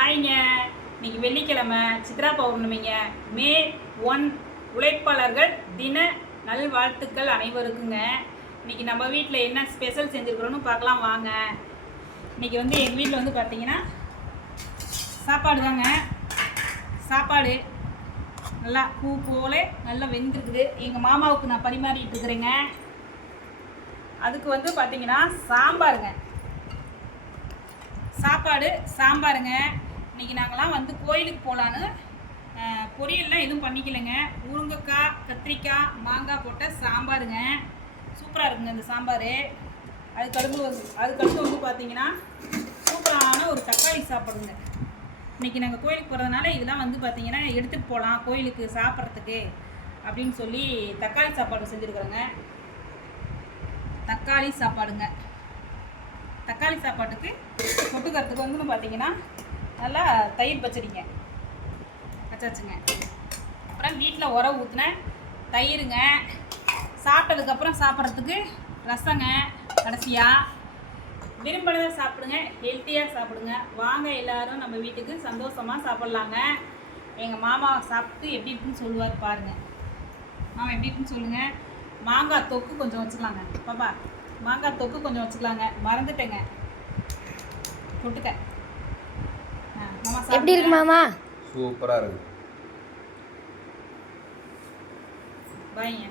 ஹாய்ங்க. இன்னைக்கு வெள்ளிக்கிழமை சித்ரா பௌர்ணமிங்க. மே 1 உழைப்பாளர்கள் தின நல்வாழ்த்துக்கள் அனைவருக்குங்க. இன்னைக்கு நம்ம வீட்டில் என்ன ஸ்பெஷல் செஞ்சுருக்குறோன்னு பார்க்கலாம் வாங்க. இன்னைக்கு வந்து எங்கள் வீட்டில் வந்து பார்த்தீங்கன்னா சாப்பாடு தாங்க. சாப்பாடு நல்லா பூ போல நல்லா வெந்திருக்குது. எங்கள் மாமாவுக்கு நான் பரிமாறிட்டு இருக்கிறேங்க. அதுக்கு வந்து பார்த்தீங்கன்னா சாம்பாருங்க. சாப்பாடு சாம்பாருங்க. இன்றைக்கி நாங்களாம் வந்து கோயிலுக்கு போகலான்னு பொரியல்லாம் எதுவும் பண்ணிக்கலைங்க. முருங்கைக்காய், கத்திரிக்காய், மாங்காய் போட்ட சாம்பாருங்க. சூப்பராக இருக்குங்க இந்த சாம்பார். அதுக்கடுத்து வந்து பார்த்தீங்கன்னா சூப்பரான ஒரு தக்காளி சாப்பாடுங்க. இன்றைக்கி நாங்கள் கோயிலுக்கு போகிறதுனால இதெல்லாம் வந்து பார்த்திங்கன்னா எடுத்துகிட்டு போகலாம் கோயிலுக்கு சாப்பிட்றதுக்கு அப்படின்னு சொல்லி தக்காளி சாப்பாடு செஞ்சுருக்குறோங்க. தக்காளி சாப்பாடுங்க. தக்காளி சாப்பாட்டுக்கு தொட்டுக்கிறதுக்கு வந்து பார்த்தீங்கன்னா நல்லா தயிர் பச்சடிங்க வச்சாச்சுங்க. அப்புறம் வீட்டில் உரம் ஊற்றின தயிருங்க. சாப்பிட்டதுக்கப்புறம் சாப்பிட்றதுக்கு ரசங்க. கடைசியாக விரும்பினதை சாப்பிடுங்க, ஹெல்த்தியாக சாப்பிடுங்க. வாங்க எல்லோரும் நம்ம வீட்டுக்கு சந்தோஷமாக சாப்பிட்லாங்க. எங்கள் மாமா சாப்பிட்டு எப்படி இருக்குன்னு சொல்லுவார் பாருங்கள். மாமா எப்படி இருக்குன்னு சொல்லுங்கள். மாங்காய் தொக்கு கொஞ்சம் வச்சுக்கலாங்க. பாப்பா மாங்காய் தொக்கு கொஞ்சம் வச்சுக்கலாங்க. மறந்துட்டேங்க தொட்டுக்க. மாமா எப்படி இருக்கு மாமா? சூப்பராக இருக்கு. பாய்ங்க.